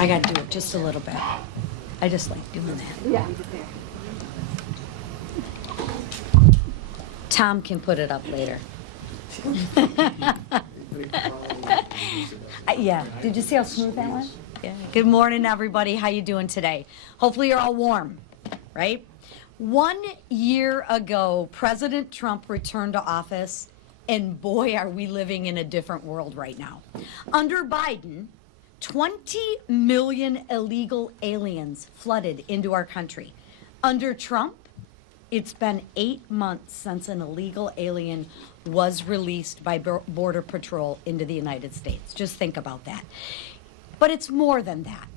I got to do it just a little bit. I just like doing that. Yeah. Tom can put it up later. Yeah. Did you see how smooth that was? Yeah. Good morning, everybody. How you doing today? Hopefully you're all warm, right? 1 year ago, President Trump returned to office, and boy, are we living in a different world right now. Under Biden, 20 million illegal aliens flooded into our country. Under Trump, it's been 8 months since an illegal alien was released by Border Patrol into the United States. Just think about that. But it's more than that.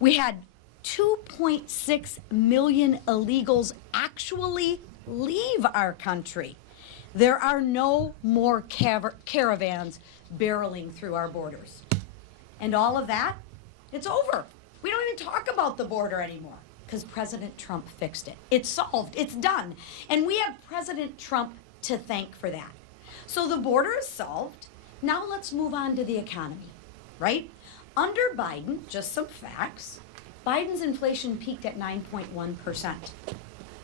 We had 2.6 million illegals actually leave our country. There are no more caravans barreling through our borders. And all of that, it's over. We don't even talk about the border anymore because President Trump fixed it. It's solved. It's done. And we have President Trump to thank for that. So the border is solved. Now let's move on to the economy, right? Under Biden, just some facts, Biden's inflation peaked at 9.1%.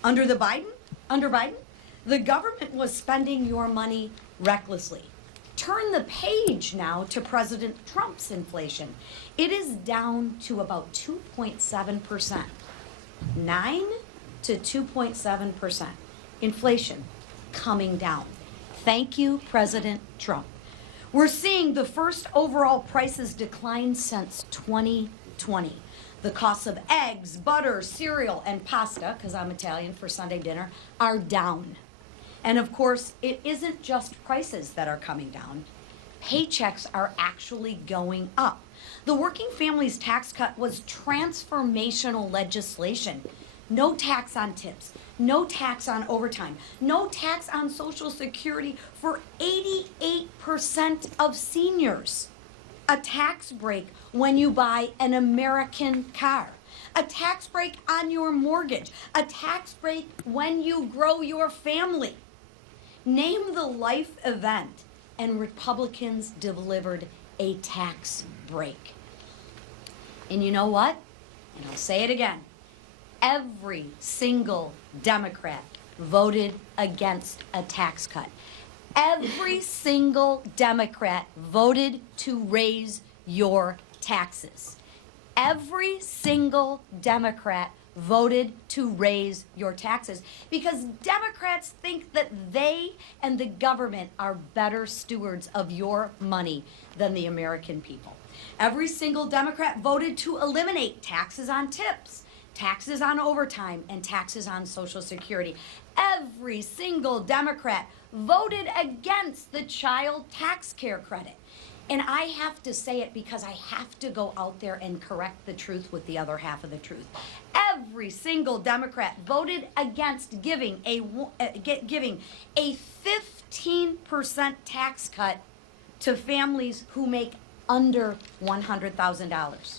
Under Biden, the government was spending your money recklessly. Turn the page now to President Trump's inflation. It is down to about 2.7%. 9 to 2.7%. Inflation coming down. Thank you, President Trump. We're seeing the first overall prices decline since 2020. The costs of eggs, butter, cereal, and pasta, because I'm Italian for Sunday dinner, are down. And of course, it isn't just prices that are coming down. Paychecks are actually going up. The Working Families Tax Cut was transformational legislation. No tax on tips, no tax on overtime, no tax on Social Security for 88% of seniors. A tax break when you buy an American car. A tax break on your mortgage. A tax break when you grow your family. Name the life event, and Republicans delivered a tax break. And you know what? And I'll say it again. Every single Democrat voted against a tax cut. Every single Democrat voted to raise your taxes. Every single Democrat voted to raise your taxes because Democrats think that they and the government are better stewards of your money than the American people. Every single Democrat voted to eliminate taxes on tips, taxes on overtime, and taxes on Social Security. Every single Democrat voted against the child tax care credit. And I have to say it because I have to go out there and correct the truth with the other half of the truth. Every single Democrat voted against giving a 15% tax cut to families who make under $100,000,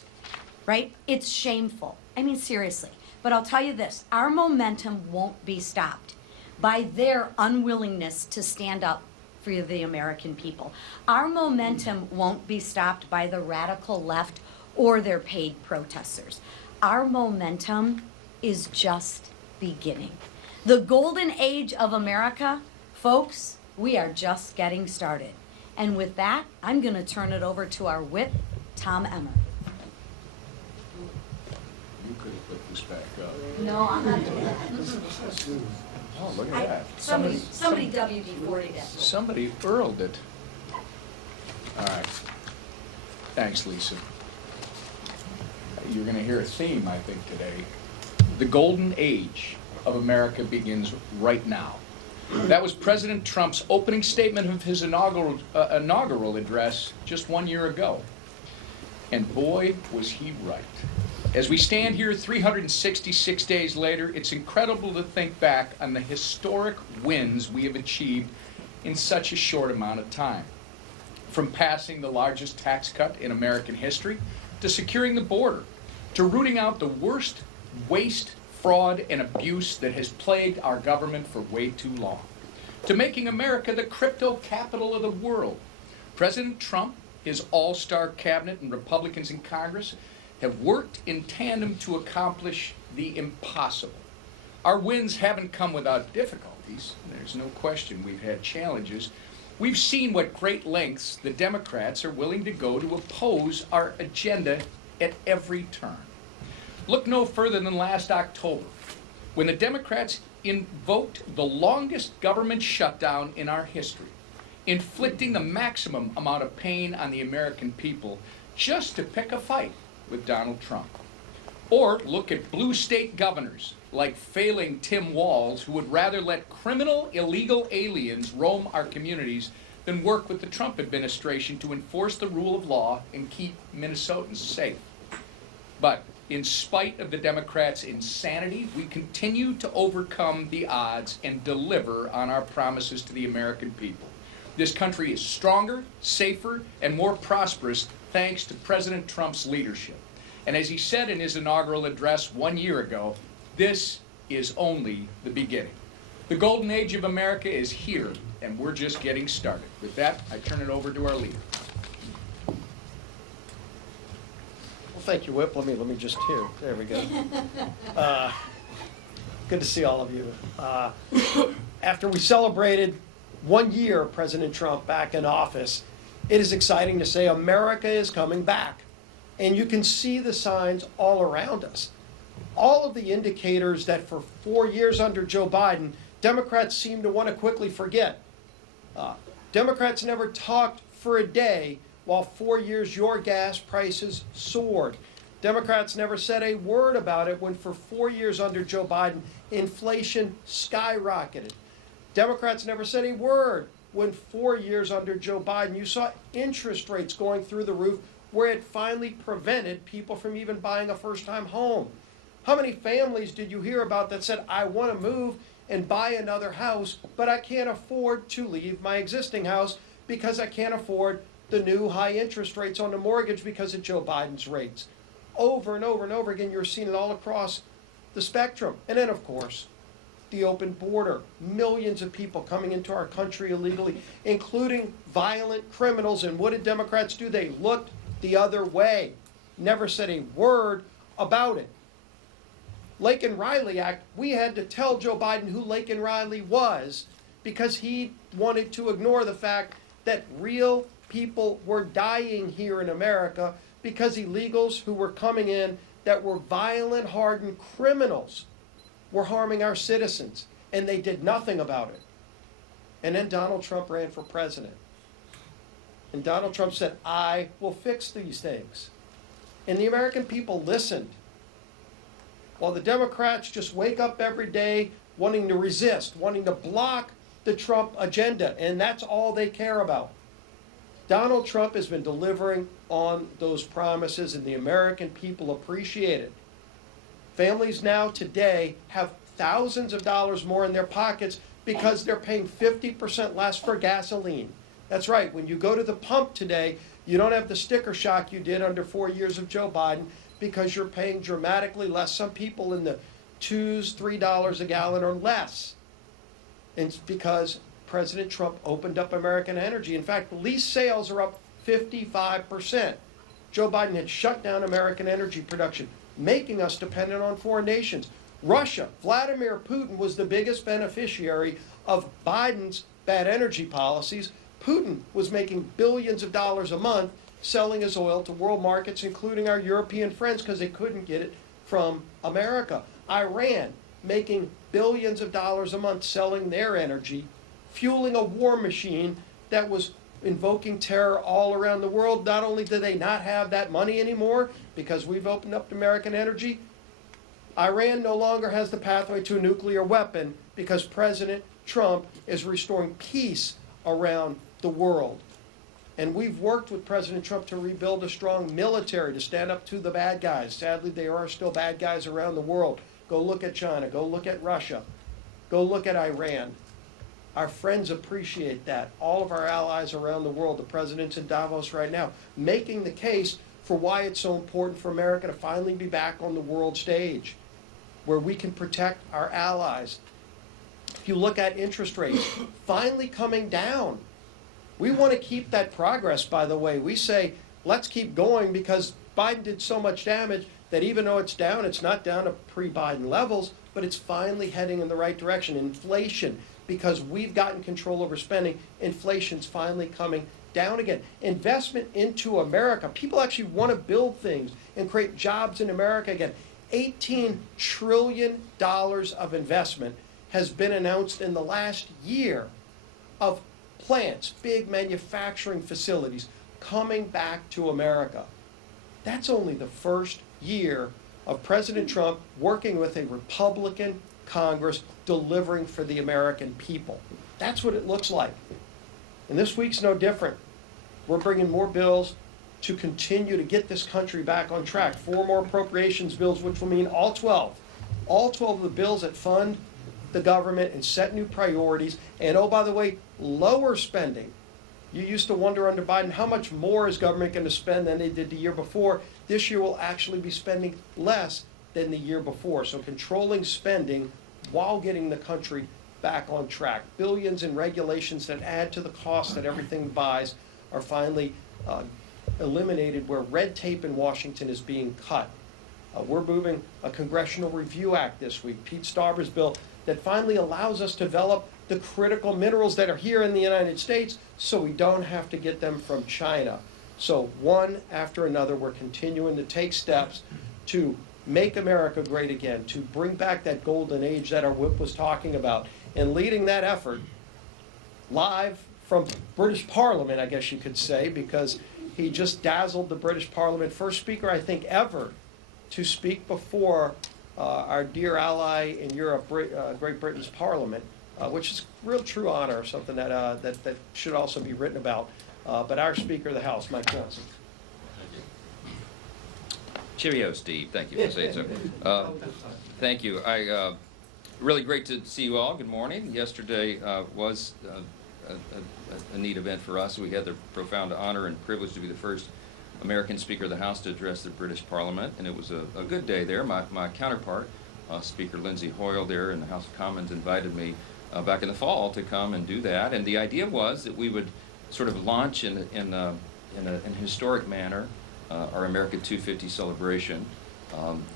right? It's shameful. I mean, seriously. But I'll tell you this, our momentum won't be stopped by their unwillingness to stand up for the American people. Our momentum won't be stopped by the radical left or their paid protesters. Our momentum is just beginning. The golden age of America, folks, we are just getting started. And with that, I'm going to turn it over to our whip, Tom Emmer. You could have put this back up. No, I'm not doing that. Oh, look at that. Somebody WD-40'd it. Somebody Earled it. All right. Thanks, Lisa. You're going to hear a theme, I think, today. The golden age of America begins right now. That was President Trump's opening statement of his inaugural address just 1 year ago. And boy, was he right. As we stand here 366 days later, it's incredible to think back on the historic wins we have achieved in such a short amount of time. From passing the largest tax cut in American history, to securing the border, to rooting out the worst waste, fraud, and abuse that has plagued our government for way too long, to making America the crypto capital of the world. President Trump, his all-star cabinet, and Republicans in Congress have worked in tandem to accomplish the impossible. Our wins haven't come without difficulties. There's no question we've had challenges. We've seen what great lengths the Democrats are willing to go to oppose our agenda at every turn. Look no further than last October, when the Democrats invoked the longest government shutdown in our history, inflicting the maximum amount of pain on the American people just to pick a fight with Donald Trump. Or look at blue state governors like failing Tim Walz, who would rather let criminal illegal aliens roam our communities than work with the Trump administration to enforce the rule of law and keep Minnesotans safe. But in spite of the Democrats' insanity, we continue to overcome the odds and deliver on our promises to the American people. This country is stronger, safer, and more prosperous thanks to President Trump's leadership. And as he said in his inaugural address 1 year ago, this is only the beginning. The golden age of America is here, and we're just getting started. With that, I turn it over to our leader. Well, thank you, Whip. Let me just here. There we go. Good to see all of you. After we celebrated 1 year of President Trump back in office, it is exciting to say America is coming back. And you can see the signs all around us. All of the indicators that for 4 years under Joe Biden, Democrats seem to want to quickly forget. Democrats never talked for a day while 4 years your gas prices soared. Democrats never said a word about it when for 4 years under Joe Biden, inflation skyrocketed. Democrats never said a word when 4 years under Joe Biden, you saw interest rates going through the roof, where it finally prevented people from even buying a first-time home. How many families did you hear about that said, I want to move and buy another house, but I can't afford to leave my existing house because I can't afford the new high interest rates on the mortgage because of Joe Biden's rates? Over and over and over again, you're seeing it all across the spectrum. And then, of course, the open border. Millions of people coming into our country illegally, including violent criminals. And what did Democrats do? They looked the other way. Never said a word about it. Laken Riley Act, we had to tell Joe Biden who Laken Riley was because he wanted to ignore the fact that real people were dying here in America because illegals who were coming in that were violent, hardened criminals were harming our citizens, and they did nothing about it. And then Donald Trump ran for president. And Donald Trump said, I will fix these things. And the American people listened. While the Democrats just wake up every day wanting to resist, wanting to block the Trump agenda, and that's all they care about. Donald Trump has been delivering on those promises, and the American people appreciate it. Families now today have thousands of dollars more in their pockets because they're paying 50% less for gasoline. That's right, when you go to the pump today, you don't have the sticker shock you did under 4 years of Joe Biden because you're paying dramatically less. Some people in the $2, $3 a gallon or less. And it's because President Trump opened up American energy. In fact, lease sales are up 55%. Joe Biden had shut down American energy production, making us dependent on foreign nations. Russia, Vladimir Putin was the biggest beneficiary of Biden's bad energy policies. Putin was making billions of dollars a month selling his oil to world markets, including our European friends, because they couldn't get it from America. Iran making billions of dollars a month selling their energy, fueling a war machine that was invoking terror all around the world. Not only do they not have that money anymore because we've opened up American energy, Iran no longer has the pathway to a nuclear weapon because President Trump is restoring peace around the world. And we've worked with President Trump to rebuild a strong military to stand up to the bad guys. Sadly, there are still bad guys around the world. Go look at China. Go look at Russia. Go look at Iran. Our friends appreciate that. All of our allies around the world, the president's in Davos right now, making the case for why it's so important for America to finally be back on the world stage, where we can protect our allies. If you look at interest rates, finally coming down. We want to keep that progress, by the way. We say, let's keep going because Biden did so much damage that even though it's down, it's not down to pre-Biden levels, but it's finally heading in the right direction. Inflation, because we've gotten control over spending, inflation's finally coming down again. Investment into America. People actually want to build things and create jobs in America again. $18 trillion of investment has been announced in the last year of plants, big manufacturing facilities coming back to America. That's only the first year of President Trump working with a Republican Congress delivering for the American people. That's what it looks like. And this week's no different. We're bringing more bills to continue to get this country back on track. 4 more appropriations bills, which will mean all 12 of the bills that fund the government and set new priorities. And oh, by the way, lower spending. You used to wonder under Biden, how much more is government going to spend than they did the year before? This year will actually be spending less than the year before. So controlling spending while getting the country back on track. Billions in regulations that add to the cost that everything buys are finally eliminated, where red tape in Washington is being cut. We're moving a Congressional Review Act this week, Pete Stauber's bill, that finally allows us to develop the critical minerals that are here in the United States so we don't have to get them from China. So one after another, we're continuing to take steps to make America great again, to bring back that golden age that our whip was talking about. And leading that effort live from British Parliament, I guess you could say, because he just dazzled the British Parliament. First speaker, I think, ever to speak before our dear ally in Europe, Great Britain's Parliament, which is a real true honor, something that should also be written about. But our Speaker of the House, Mike Johnson. Cheerio, Steve. Thank you for saying so. Thank you. Really great to see you all. Good morning. Yesterday was a neat event for us. We had the profound honor and privilege to be the first American Speaker of the House to address the British Parliament, and it was a good day there. My counterpart, Speaker Lindsay Hoyle there in the House of Commons, invited me back in the fall to come and do that, and the idea was that we would sort of launch in a historic manner our America 250 celebration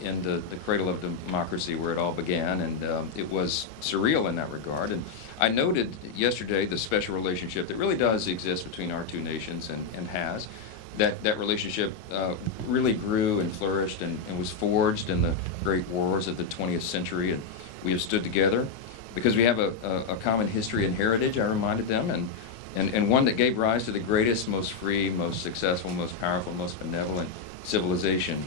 in the cradle of democracy where it all began, and it was surreal in that regard. And I noted yesterday the special relationship that really does exist between our two nations and has. That relationship really grew and flourished and was forged in the great wars of the 20th century, and we have stood together because we have a common history and heritage, I reminded them, and one that gave rise to the greatest, most free, most successful, most powerful, most benevolent civilization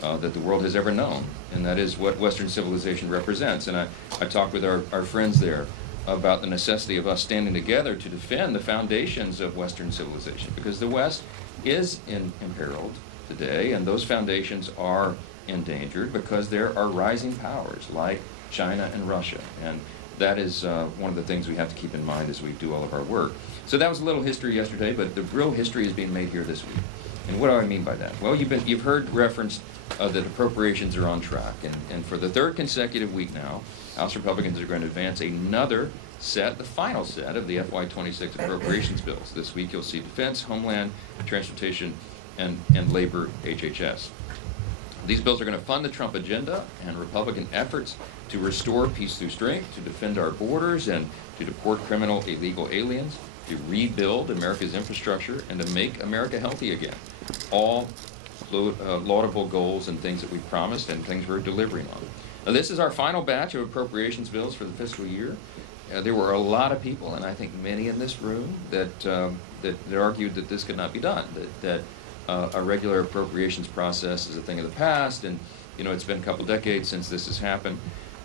that the world has ever known, and that is what Western civilization represents. And I talked with our friends there about the necessity of us standing together to defend the foundations of Western civilization, because the West is imperiled today, and those foundations are endangered because there are rising powers like China and Russia, and that is one of the things we have to keep in mind as we do all of our work. So that was a little history yesterday, but the real history is being made here this week. And what do I mean by that? Well, you've heard referenced that appropriations are on track, and for the third consecutive week now, House Republicans are going to advance another set, the final set of the FY26 appropriations bills. This week you'll see Defense, Homeland, Transportation, and Labor, HHS. These bills are going to fund the Trump agenda and Republican efforts to restore peace through strength, to defend our borders, and to deport criminal illegal aliens, to rebuild America's infrastructure, and to make America healthy again. All laudable goals and things that we promised and things we're delivering on. Now, this is our final batch of appropriations bills for the fiscal year. There were a lot of people, and I think many in this room, that argued that this could not be done, that a regular appropriations process is a thing of the past, and it's been a couple decades since this has happened.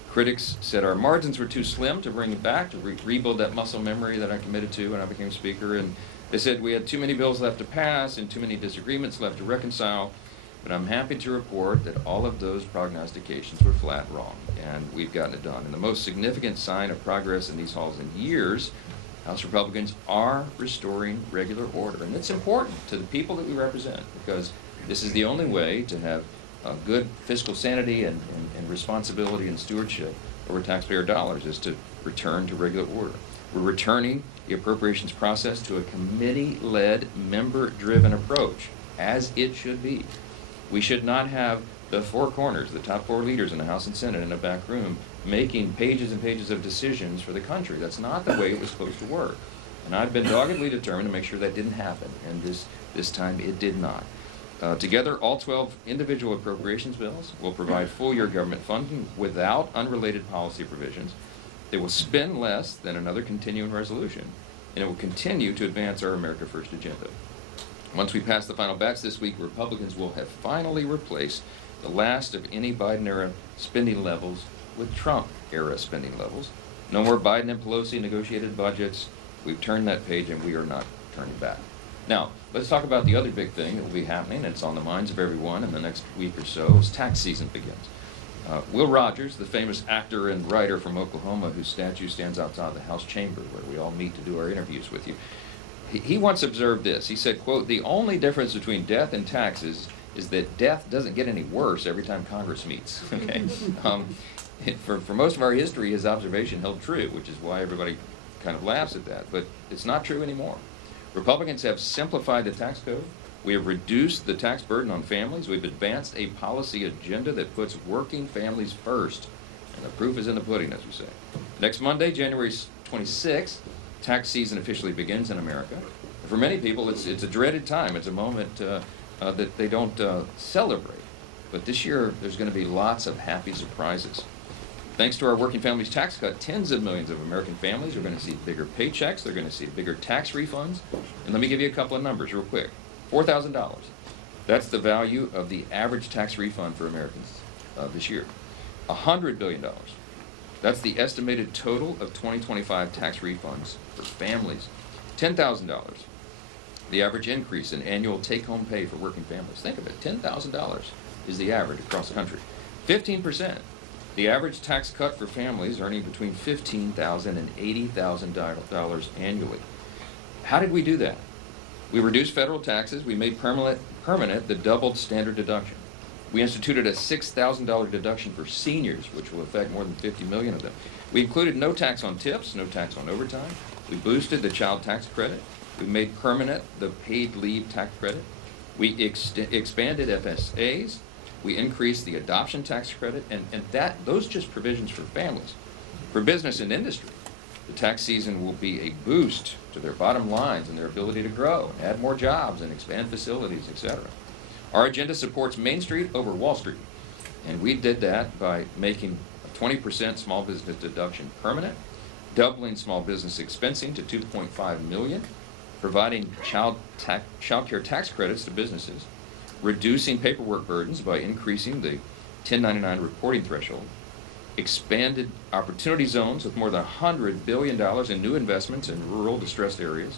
Critics said our margins were too slim to bring it back, to rebuild that muscle memory that I committed to when I became Speaker, and they said we had too many bills left to pass and too many disagreements left to reconcile. But I'm happy to report that all of those prognostications were flat wrong, and we've gotten it done. And the most significant sign of progress in these halls in years, House Republicans are restoring regular order. And it's important to the people that we represent, because this is the only way to have good fiscal sanity and responsibility and stewardship over taxpayer dollars, is to return to regular order. We're returning the appropriations process to a committee-led, member-driven approach, as it should be. We should not have the four corners, the top four leaders in the House and Senate in a back room, making pages and pages of decisions for the country. That's not the way it was supposed to work. And I've been doggedly determined to make sure that didn't happen, and this time it did not. Together, all 12 individual appropriations bills will provide full-year government funding without unrelated policy provisions. It will spend less than another continuing resolution, and it will continue to advance our America First agenda. Once we pass the final batch this week, Republicans will have finally replaced the last of any Biden-era spending levels with Trump-era spending levels. No more Biden and Pelosi negotiated budgets. We've turned that page, and we are not turning back. Now, let's talk about the other big thing that will be happening. It's on the minds of everyone in the next week or so as tax season begins. Will Rogers, the famous actor and writer from Oklahoma whose statue stands outside the House chamber where we all meet to do our interviews with you, he once observed this. He said, quote, "The only difference between death and taxes is that death doesn't get any worse every time Congress meets." Okay. For most of our history, his observation held true, which is why everybody kind of laughs at that. But it's not true anymore. Republicans have simplified the tax code. We have reduced the tax burden on families. We've advanced a policy agenda that puts working families first. And the proof is in the pudding, as we say. Next Monday, January 26th, tax season officially begins in America. For many people, it's a dreaded time. It's a moment that they don't celebrate. But this year, there's going to be lots of happy surprises. Thanks to our working families tax cut, tens of millions of American families are going to see bigger paychecks. They're going to see bigger tax refunds. And let me give you a couple of numbers real quick. $4,000. That's the value of the average tax refund for Americans this year. $100 billion. That's the estimated total of 2025 tax refunds for families. $10,000. The average increase in annual take-home pay for working families. Think of it. $10,000 is the average across the country. 15%. The average tax cut for families earning between $15,000 and $80,000 annually. How did we do that? We reduced federal taxes. We made permanent the doubled standard deduction. We instituted a $6,000 deduction for seniors, which will affect more than 50 million of them. We included no tax on tips, no tax on overtime. We boosted the child tax credit. We made permanent the paid leave tax credit. We expanded FSAs. We increased the adoption tax credit, and those just provisions for families. For business and industry, the tax season will be a boost to their bottom lines and their ability to grow, and add more jobs, and expand facilities, etc. Our agenda supports Main Street over Wall Street, and we did that by making a 20% small business deduction permanent, doubling small business expensing to $2.5 million, providing child care tax credits to businesses, reducing paperwork burdens by increasing the 1099 reporting threshold, expanded opportunity zones with more than $100 billion in new investments in rural distressed areas,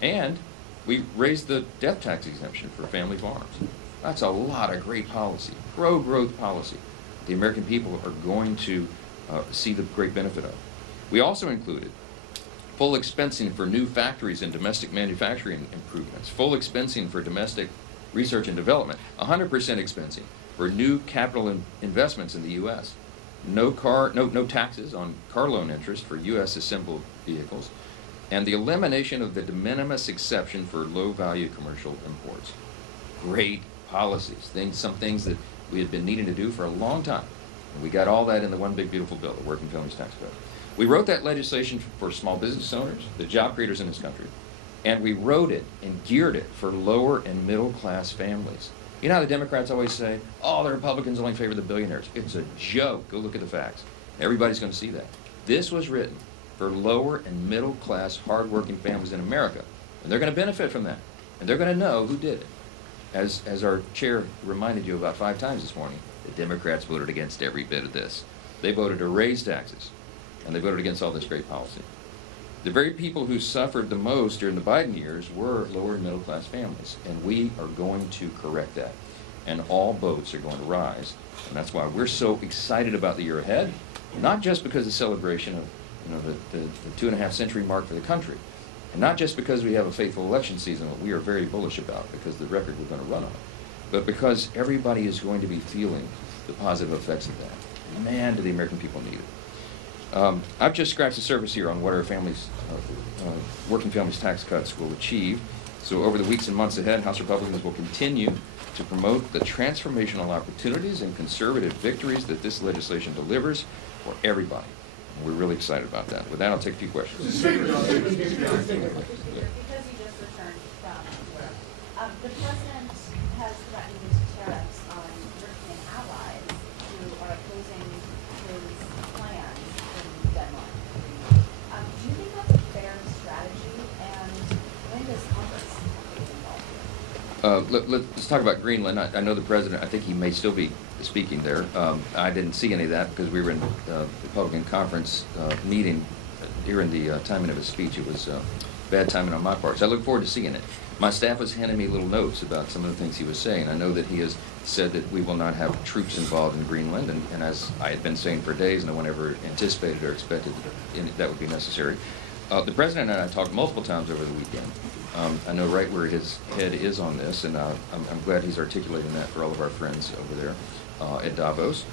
and we raised the death tax exemption for family farms. That's a lot of great policy, pro-growth policy. The American people are going to see the great benefit of. We also included full expensing for new factories and domestic manufacturing improvements, full expensing for domestic research and development, 100% expensing for new capital investments in the U.S., no taxes on car loan interest for U.S. assembled vehicles, and the elimination of the de minimis exception for low-value commercial imports. Great policies, some things that we had been needing to do for a long time. And we got all that in the one big beautiful bill, the Working Families Tax Code. We wrote that legislation for small business owners, the job creators in this country, and we wrote it and geared it for lower and middle class families. You know how the Democrats always say, oh, the Republicans only favor the billionaires. It's a joke. Go look at the facts. Everybody's going to see that. This was written for lower and middle class hardworking families in America, and they're going to benefit from that, and they're going to know who did it. As our chair reminded you about 5 times this morning, the Democrats voted against every bit of this. They voted to raise taxes, and they voted against all this great policy. The very people who suffered the most during the Biden years were lower and middle class families, and we are going to correct that. And all boats are going to rise, and that's why we're so excited about the year ahead, not just because of the celebration of the 2.5 century mark for the country, and not just because we have a fateful election season that we are very bullish about because the record we're going to run on, but because everybody is going to be feeling the positive effects of that. Man, do the American people need it. I've just scratched the surface here on what our working families tax cuts will achieve. So over the weeks and months ahead, House Republicans will continue to promote the transformational opportunities and conservative victories that this legislation delivers for everybody. And we're really excited about that. With that, I'll take a few questions. Because you just returned from work, the president has threatened tariffs on European allies who are opposing his plans in Denmark. Do you think that's a fair strategy, and when does Congress have to get involved? Let's talk about Greenland. I know the president, I think he may still be speaking there. I didn't see any of that because we were in the Republican conference meeting during the timing of his speech. It was bad timing on my part. So I look forward to seeing it. My staff was handing me little notes about some of the things he was saying. I know that he has said that we will not have troops involved in Greenland, and as I had been saying for days, no one ever anticipated or expected that would be necessary. The president and I talked multiple times over the weekend. I know right where his head is on this, and I'm glad he's articulating that for all of our friends over there at Davos.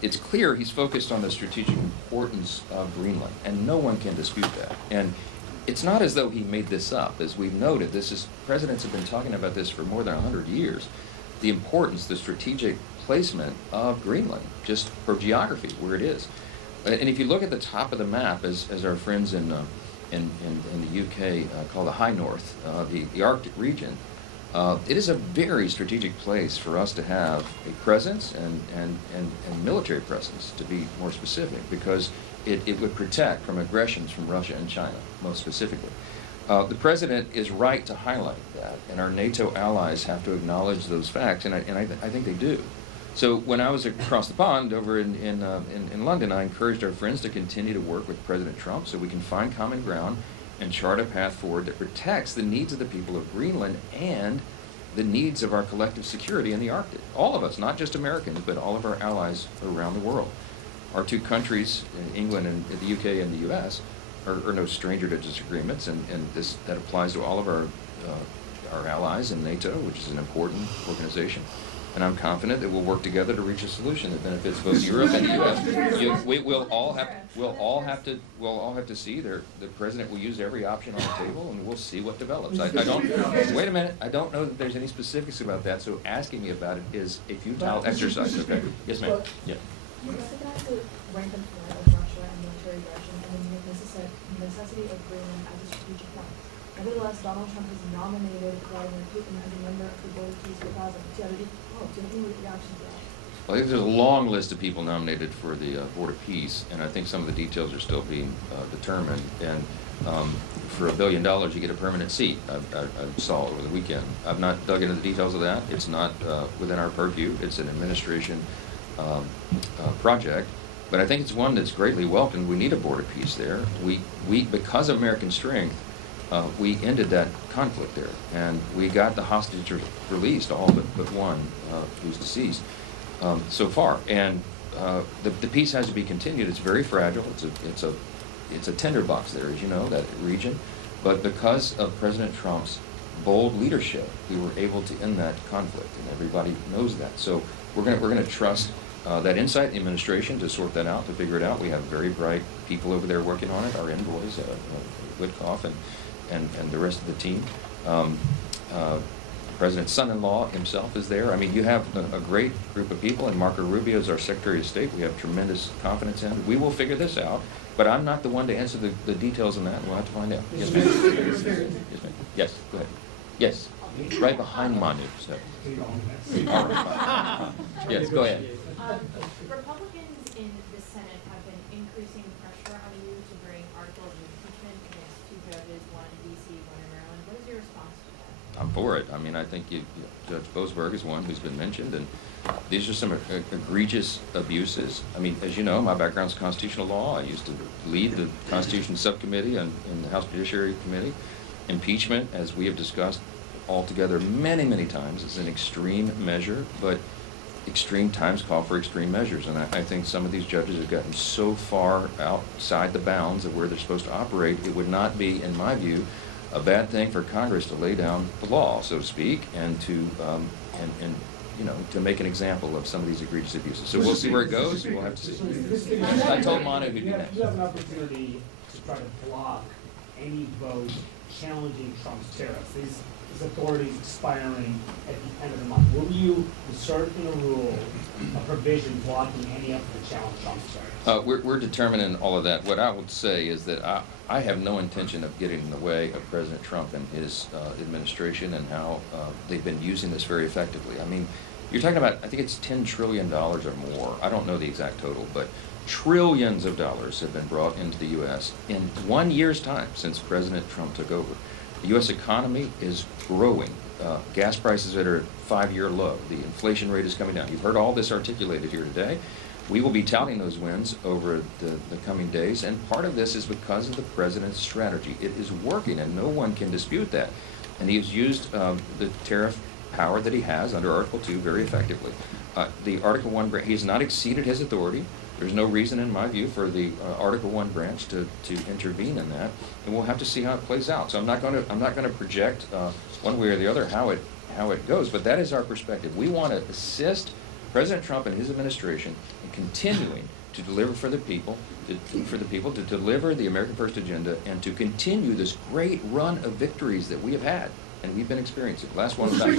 It's clear he's focused on the strategic importance of Greenland, and no one can dispute that. And it's not as though he made this up. As we've noted, presidents have been talking about this for more than 100 years. The importance, the strategic placement of Greenland, just for geography, where it is. And if you look at the top of the map, as our friends in the UK call the High North, the Arctic region, it is a very strategic place for us to have a presence and military presence, to be more specific, because it would protect from aggressions from Russia and China, most specifically. The president is right to highlight that, and our NATO allies have to acknowledge those facts, and I think they do. So when I was across the pond over in London, I encouraged our friends to continue to work with President Trump so we can find common ground and chart a path forward that protects the needs of the people of Greenland and the needs of our collective security in the Arctic. All of us, not just Americans, but all of our allies around the world. Our two countries, England and the UK and the US, are no stranger to disagreements, and that applies to all of our allies in NATO, which is an important organization. And I'm confident that we'll work together to reach a solution that benefits both Europe and the U.S. We'll all have to see the president will use every option on the table, and we'll see what develops. I don't. Wait a minute. I don't know that there's any specifics about that. So asking me about it is a futile exercise. Okay. Yes, ma'am. Yeah. You recognize the rampant threat of Russia and military aggression, and the necessity of Greenland as a strategic point. Nevertheless, Donald Trump has nominated Vladimir Putin as a member of the Board of Peace 2000. Do you have any reaction to that? Well, I think there's a long list of people nominated for the Board of Peace, and I think some of the details are still being determined. And for $1 billion, you get a permanent seat. I saw over the weekend. I've not dug into the details of that. It's not within our purview. It's an administration project. But I think it's one that's greatly welcomed. We need a Board of Peace there. We because of American strength, we ended that conflict there, and we got the hostages released, all but one who's deceased so far. And the peace has to be continued. It's very fragile. It's a tinderbox there, as you know, that region. But because of President Trump's bold leadership, we were able to end that conflict, and everybody knows that. So we're going to trust that insight in the administration to sort that out, to figure it out. We have very bright people over there working on it. Our envoys, Witkoff and the rest of the team. The President's son-in-law himself is there. I mean, you have a great group of people, and Marco Rubio is our Secretary of State. We have tremendous confidence in. We will figure this out, but I'm not the one to answer the details on that. We'll have to find out. Yes, ma'am. Yes, ma'am. Yes, go ahead. Yes, right behind Manu. So. All right. Yes, go ahead. Republicans in the Senate have been increasing pressure on you to bring articles of impeachment against two judges, one in D.C., one in Maryland. What is your response to that? I'm for it. I mean, I think Judge Boasberg is one who's been mentioned, and these are some egregious abuses. I mean, as you know, my background's constitutional law. I used to lead the Constitution Subcommittee in the House Judiciary Committee. Impeachment, as we have discussed altogether many, many times, is an extreme measure, but extreme times call for extreme measures. And I think some of these judges have gotten so far outside the bounds of where they're supposed to operate, it would not be, in my view, a bad thing for Congress to lay down the law, so to speak, and to to make an example of some of these egregious abuses. So we'll see where it goes. We'll have to see. I told Manu who'd be next. You have an opportunity to try to block any vote challenging Trump's tariffs. his authority is expiring at the end of the month. Will you insert in a rule a provision blocking any effort to challenge Trump's terms? We're determining all of that. What I would say is that I have no intention of getting in the way of President Trump and his administration and how they've been using this very effectively. I mean, you're talking about, I think it's $10 trillion or more. I don't know the exact total, but trillions of dollars have been brought into the U.S. in 1 year's time since President Trump took over. The U.S. economy is growing. Gas prices that are at 5-year low. The inflation rate is coming down. You've heard all this articulated here today. We will be touting those wins over the coming days, and part of this is because of the president's strategy. It is working, and no one can dispute that. And he has used the tariff power that he has under Article 2 very effectively. The Article 1 branch, he has not exceeded his authority. There's no reason, in my view, for the Article 1 branch to intervene in that, and we'll have to see how it plays out. So I'm not going to project one way or the other how it goes, but that is our perspective. We want to assist President Trump and his administration in continuing to deliver for the people, to deliver the American First agenda, and to continue this great run of victories that we have had and we've been experiencing. Last one back.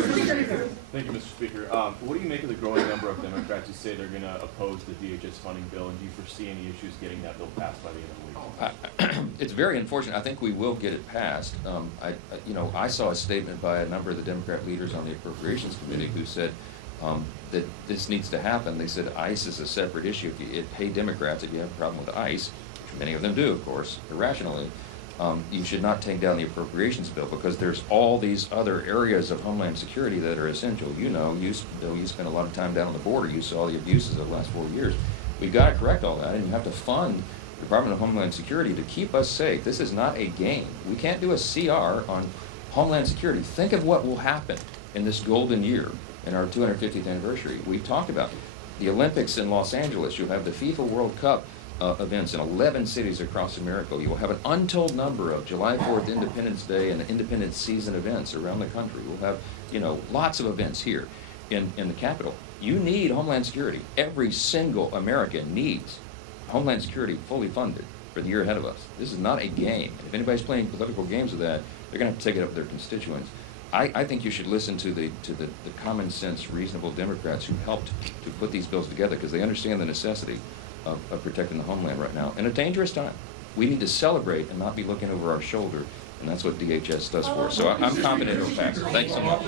Thank you, Mr. Speaker. What do you make of the growing number of Democrats who say they're going to oppose the DHS funding bill, and do you foresee any issues getting that bill passed by the end of the week? It's very unfortunate. I think we will get it passed. I saw a statement by a number of the Democrat leaders on the Appropriations Committee who said that this needs to happen. They said ICE is a separate issue. Hey, Democrats, if you have a problem with ICE, which many of them do, of course, irrationally, you should not take down the appropriations bill because there's all these other areas of Homeland Security that are essential. You spent a lot of time down on the border. You saw the abuses of the last 4 years. We've got to correct all that, and you have to fund the Department of Homeland Security to keep us safe. This is not a game. We can't do a CR on Homeland Security. Think of what will happen in this golden year in our 250th anniversary. We've talked about the Olympics in Los Angeles. You'll have the FIFA World Cup events in 11 cities across America. You will have an untold number of July 4th Independence Day and Independence Season events around the country. We'll have, lots of events here in the Capitol. You need Homeland Security. Every single American needs Homeland Security fully funded for the year ahead of us. This is not a game. If anybody's playing political games with that, they're going to have to take it up with their constituents. I think you should listen to the common sense, reasonable Democrats who helped to put these bills together because they understand the necessity of protecting the homeland right now in a dangerous time. We need to celebrate and not be looking over our shoulder, and that's what DHS does for us. So I'm confident it'll pass. Thanks so much.